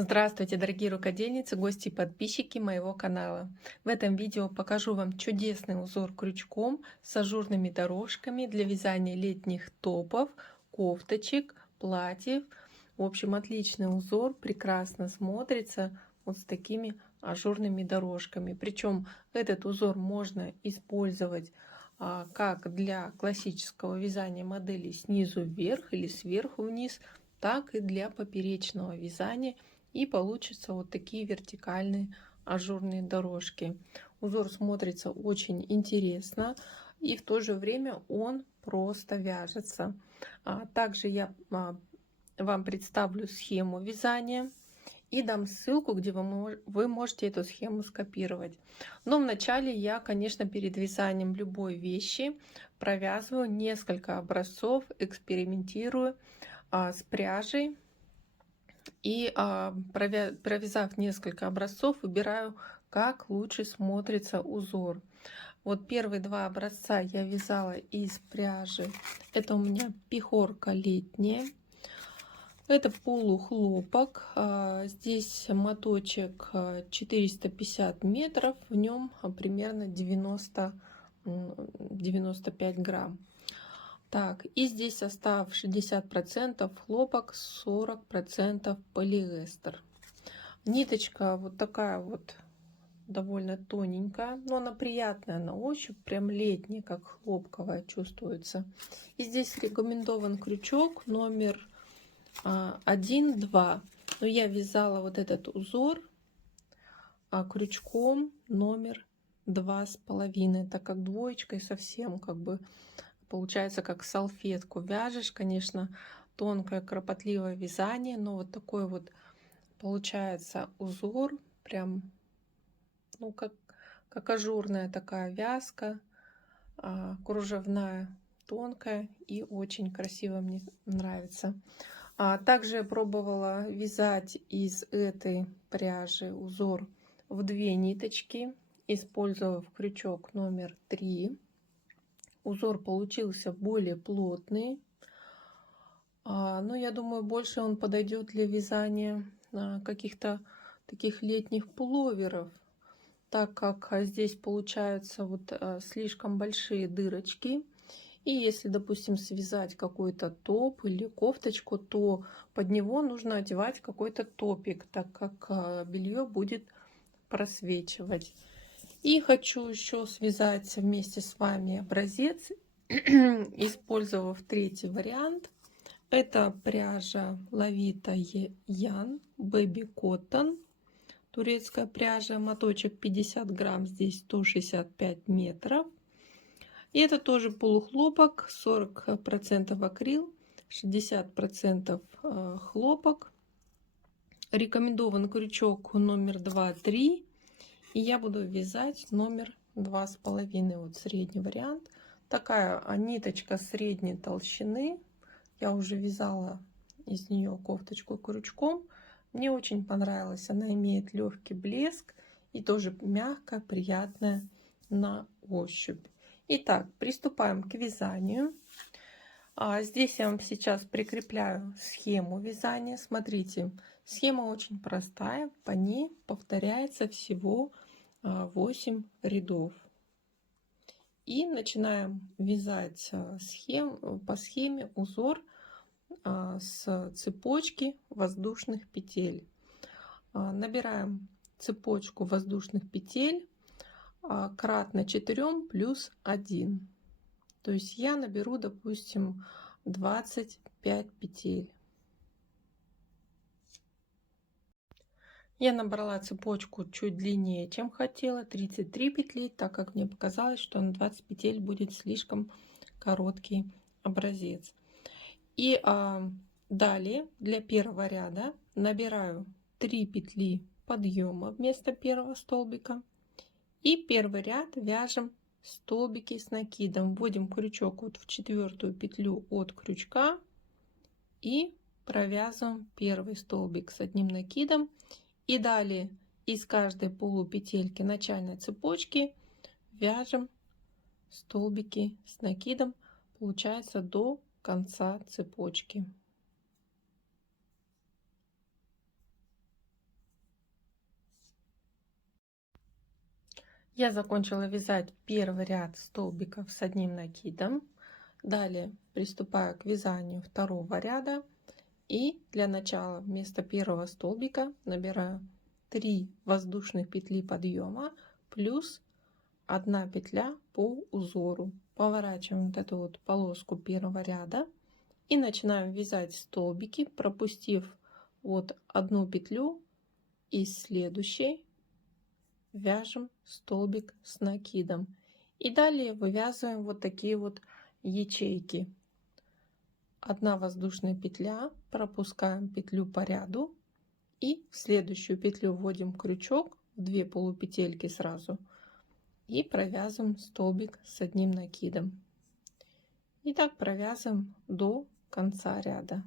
Здравствуйте, дорогие рукодельницы, гости и подписчики моего канала. В этом видео покажу вам чудесный узор крючком с ажурными дорожками для вязания летних топов, кофточек, платьев. В общем, отличный узор, прекрасно смотрится вот с такими ажурными дорожками. Причем этот узор можно использовать как для классического вязания моделей снизу вверх или сверху вниз, так и для поперечного вязания. И получится вот такие вертикальные ажурные дорожки. Узор смотрится очень интересно, и в то же время он просто вяжется. Также я вам представлю схему вязания и дам ссылку, где вы можете эту схему скопировать. Но вначале я, конечно, перед вязанием любой вещи провязываю несколько образцов, экспериментирую с пряжей. И провязав несколько образцов, выбираю, как лучше смотрится узор. Вот первые два образца я вязала из пряжи. Это у меня пехорка летняя. Это полухлопок. Здесь моточек 450 метров. В нем примерно 90-95 грамм. Так, и здесь состав 60% хлопок, 40% полиэстер. Ниточка вот такая вот, довольно тоненькая, но она приятная на ощупь, прям летняя, как хлопковая чувствуется. И здесь рекомендован крючок номер 1-2. Но я вязала вот этот узор крючком номер 2,5, так как двоечкой совсем как бы получается как салфетку вяжешь. Конечно, тонкое кропотливое вязание, но вот такой вот получается узор, прям ну как ажурная такая вязка, кружевная, тонкая и очень красиво, мне нравится. Также я пробовала вязать из этой пряжи узор в 2 ниточки, использовав крючок номер 3. Узор получился более плотный, но я думаю, больше он подойдет для вязания каких-то таких летних пуловеров, так как здесь получаются вот слишком большие дырочки. И если, допустим, связать какой-то топ или кофточку, то под него нужно одевать какой-то топик, так как белье будет просвечивать. И хочу еще связать вместе с вами образец, использовав третий вариант. Это пряжа Лавита Ян Baby Cotton, турецкая пряжа, моточек 50 грамм, здесь 165 метров. И это тоже полухлопок, 40% акрил, 60% хлопок. Рекомендован крючок номер 2-3. И я буду вязать номер 2,5, вот средний вариант. Такая ниточка средней толщины. Я уже вязала из нее кофточку крючком. Мне очень понравилась. Она имеет легкий блеск и тоже мягкая, приятная на ощупь. Итак, приступаем к вязанию. Здесь я вам сейчас прикрепляю схему вязания. Смотрите, схема очень простая. По ней повторяется всего 8 рядов. И начинаем вязать по схеме узор с цепочки воздушных петель. Набираем цепочку воздушных петель кратно 4 плюс 1. То есть я наберу, допустим, 25 петель. Я набрала цепочку чуть длиннее, чем хотела, 33 петли, так как мне показалось, что на 20 петель будет слишком короткий образец. И далее для первого ряда набираю 3 петли подъема вместо первого столбика. И первый ряд вяжем столбики с накидом. Вводим крючок вот в 4-ю петлю от крючка и провязываем первый столбик с одним накидом. И далее из каждой полупетельки начальной цепочки вяжем столбики с накидом, получается до конца цепочки. Я закончила вязать первый ряд столбиков с одним накидом. Далее приступаю к вязанию второго ряда. И для начала вместо первого столбика набираю 3 воздушных петли подъема плюс 1 петля по узору. Поворачиваем вот эту вот полоску первого ряда и начинаем вязать столбики, пропустив вот 1 петлю, и следующей вяжем столбик с накидом. И далее вывязываем вот такие вот ячейки. 1 воздушная петля, пропускаем петлю по ряду и в следующую петлю вводим крючок в 2 полупетельки сразу и провязываем столбик с одним накидом. И так провязываем до конца ряда.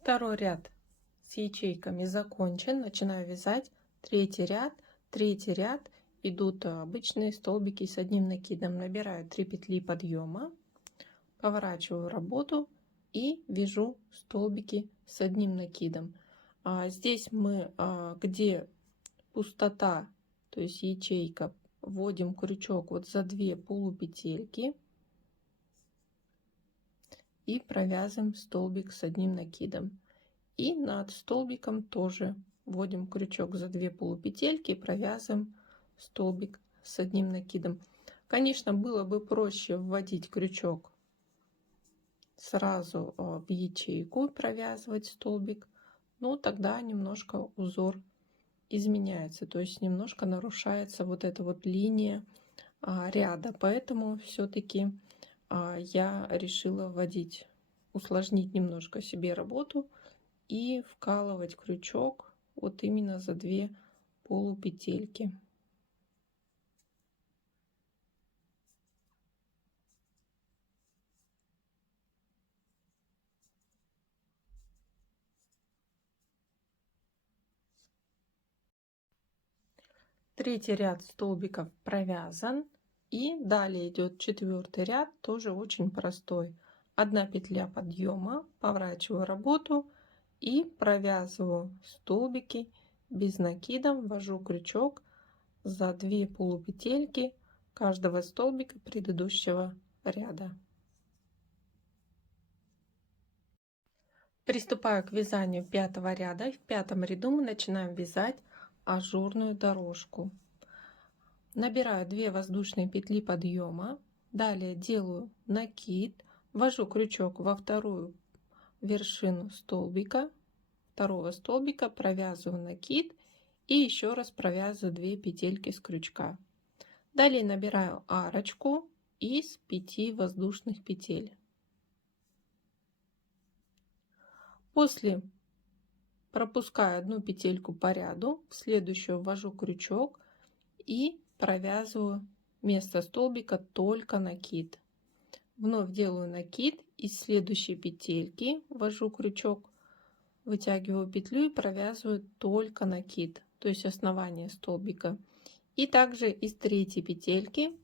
Второй ряд с ячейками закончен. Начинаю вязать третий ряд. Третий ряд идут обычные столбики с одним накидом. Набираю 3 петли подъема, поворачиваю работу и вяжу столбики с одним накидом. Здесь мы, где пустота, то есть ячейка, вводим крючок вот за 2 полупетельки и провязываем столбик с одним накидом. И над столбиком тоже вводим крючок за 2 полупетельки и провязываем столбик с одним накидом. Конечно, было бы проще вводить крючок сразу в ячейку и провязывать столбик, но тогда немножко узор изменяется, то есть немножко нарушается вот эта вот линия ряда. Поэтому все-таки я решила вводить, усложнить немножко себе работу и вкалывать крючок вот именно за 2 полупетельки. Третий ряд столбиков провязан, и далее идет четвертый ряд, тоже очень простой. 1 петля подъема, поворачиваю работу и провязываю столбики без накида, ввожу крючок за 2 полупетельки каждого столбика предыдущего ряда. Приступаю к вязанию 5-го ряда. В 5-м ряду мы начинаем вязать ажурную дорожку. Набираю 2 воздушные петли подъема, далее делаю накид, ввожу крючок во вторую вершину столбика, второго столбика, провязываю накид и еще раз провязываю 2 петельки с крючка. Далее набираю арочку из 5 воздушных петель. После пропускаю 1 петельку по ряду, в следующую ввожу крючок и провязываю вместо столбика только накид. Вновь делаю накид, из следующей петельки ввожу крючок, вытягиваю петлю и провязываю только накид, то есть основание столбика. И также из третьей петельки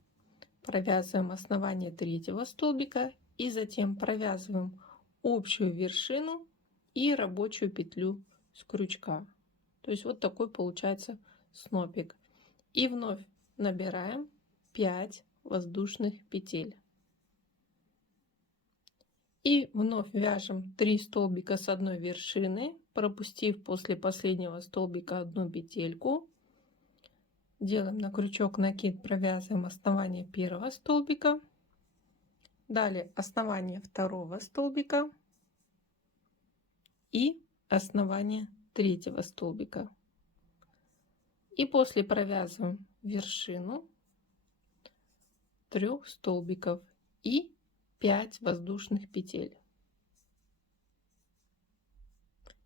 провязываем основание третьего столбика и затем провязываем общую вершину и рабочую петлю с крючка. То есть вот такой получается снопик. И вновь набираем 5 воздушных петель. И вновь вяжем 3 столбика с одной вершины, пропустив после последнего столбика 1 петельку. Делаем на крючок накид, провязываем основание первого столбика. Далее основание второго столбика и основание третьего столбика. И после провязываем вершину 3 столбиков и 5 воздушных петель.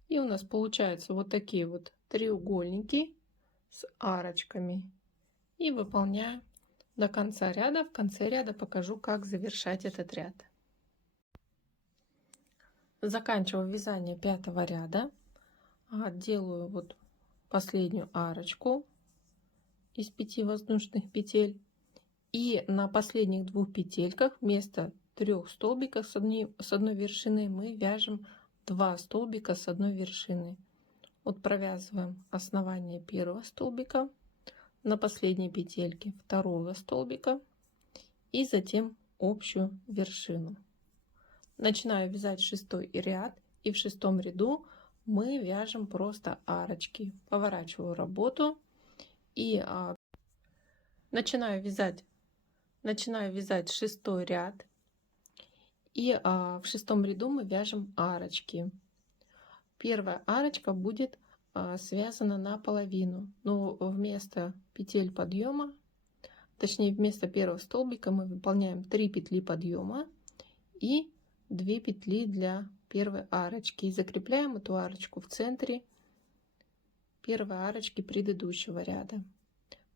И у нас получаются вот такие вот треугольники с арочками. И выполняю до конца ряда. В конце ряда покажу, как завершать этот ряд. Заканчиваю вязание 5-го ряда. Делаю вот последнюю арочку из 5 воздушных петель. И на последних 2 петельках вместо 3 столбиков с одной вершины мы вяжем 2 столбика с одной вершины. Вот провязываем основание первого столбика, на последней петельке второго столбика и затем общую вершину. Начинаю вязать 6 ряд, и в 6 ряду мы вяжем просто арочки. Поворачиваю работу и начинаю вязать 6 ряд, и в 6 ряду мы вяжем арочки. Первая арочка будет связана наполовину, но вместо петель подъема, точнее вместо первого столбика, мы выполняем 3 петли подъема и 2 петли для первой арочки, и закрепляем эту арочку в центре первой арочки предыдущего ряда.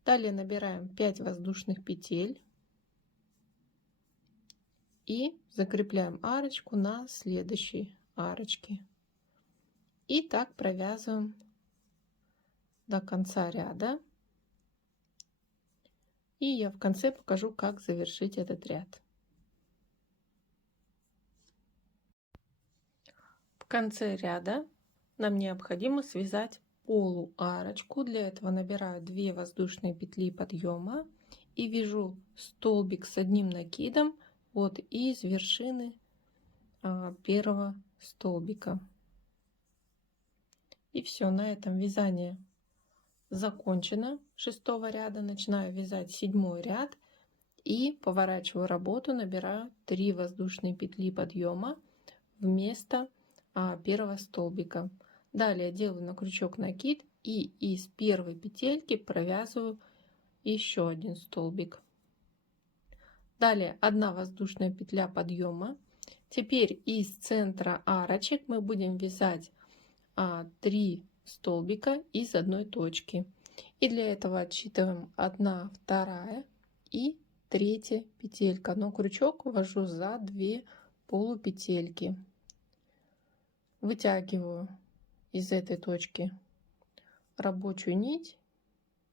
Далее набираем 5 воздушных петель и закрепляем арочку на следующей арочке. И так провязываем до конца ряда. И я в конце покажу, как завершить этот ряд. В конце ряда нам необходимо связать полуарочку. Для этого набираю 2 воздушные петли подъема и вяжу столбик с одним накидом вот из вершины первого столбика. И все, на этом вязание закончено 6 ряда. Начинаю вязать 7 ряд и поворачиваю работу, набираю 3 воздушные петли подъема вместо первого столбика. Далее делаю на крючок накид и из первой петельки провязываю еще один столбик. Далее 1 воздушная петля подъема. Теперь из центра арочек мы будем вязать 3 столбика из одной точки. И для этого отсчитываем 1, 2 и 3 петелька. Но крючок ввожу за 2 полупетельки. Вытягиваю из этой точки рабочую нить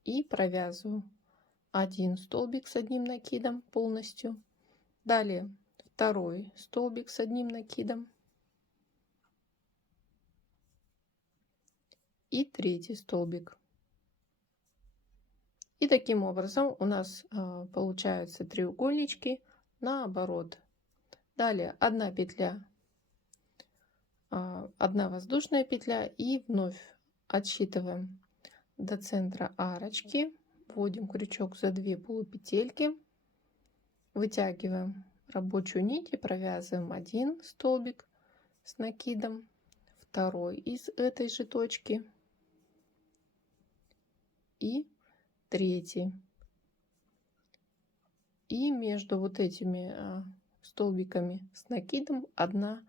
и провязываю 1 столбик с одним накидом полностью. Далее 2 столбик с одним накидом. И 3 столбик. И таким образом у нас получаются треугольнички наоборот. Далее 1 петля, 1 воздушная петля и вновь отсчитываем до центра арочки, вводим крючок за 2 полупетельки, вытягиваем рабочую нить и провязываем 1 столбик с накидом, 2 из этой же точки и 3. И между вот этими столбиками с накидом 1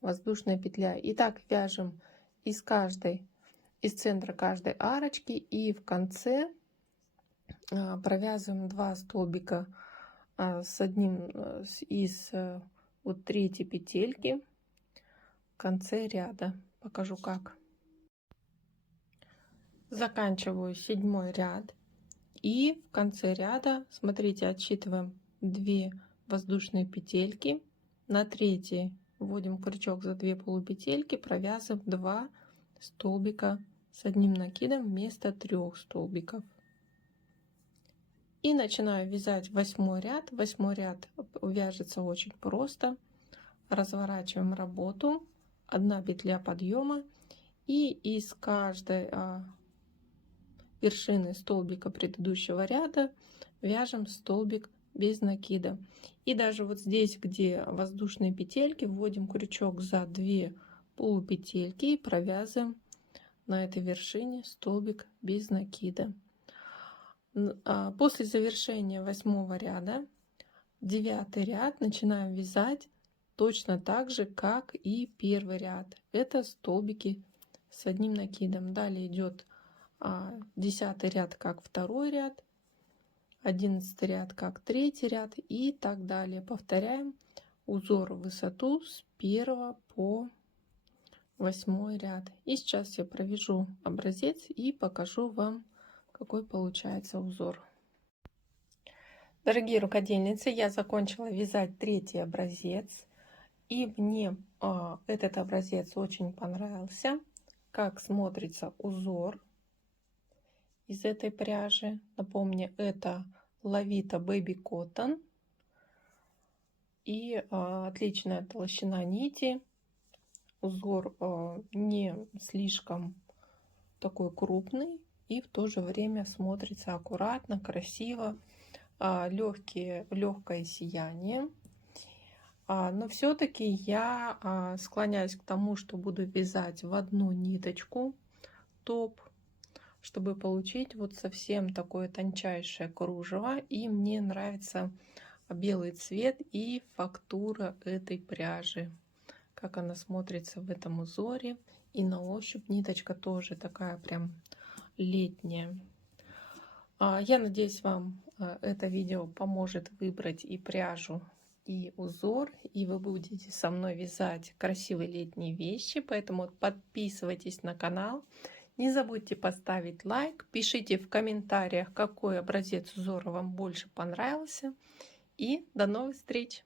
воздушная петля. И так вяжем из центра каждой арочки, и в конце провязываем 2 столбика с одним из вот 3 петельки в конце ряда. Покажу как. Заканчиваю 7 ряд, и в конце ряда, смотрите, отсчитываем 2 воздушные петельки, на 3 вводим крючок за 2 полупетельки, провязываем 2 столбика с одним накидом вместо 3 столбиков. И начинаю вязать 8 ряд. 8 ряд вяжется очень просто. Разворачиваем работу, 1 петля подъема, и из каждой вершины столбика предыдущего ряда вяжем столбик без накида. И даже вот здесь, где воздушные петельки, вводим крючок за 2 полупетельки и провязываем на этой вершине столбик без накида. После завершения 8 ряда 9 ряд начинаем вязать точно так же, как и 1 ряд. Это столбики с одним накидом. Далее идет 10 ряд как 2 ряд, 11 ряд как 3 ряд и так далее. Повторяем узор в высоту с 1 по 8 ряд. И сейчас я провяжу образец и покажу вам, какой получается узор. Дорогие рукодельницы, я закончила вязать 3-й образец, и мне этот образец очень понравился. как смотрится узор из этой пряжи. Напомню, это Lavita Baby Cotton. И отличная толщина нити. Узор не слишком такой крупный и в то же время смотрится аккуратно, красиво. Легкое сияние. Но все-таки я склоняюсь к тому, что буду вязать в одну ниточку топ, чтобы получить вот совсем такое тончайшее кружево. И мне нравится белый цвет и фактура этой пряжи, как она смотрится в этом узоре. И на ощупь ниточка тоже такая прям летняя. Я надеюсь, вам это видео поможет выбрать и пряжу, и узор, и вы будете со мной вязать красивые летние вещи. Поэтому подписывайтесь на канал. Не забудьте поставить лайк, пишите в комментариях, какой образец узора вам больше понравился. И до новых встреч!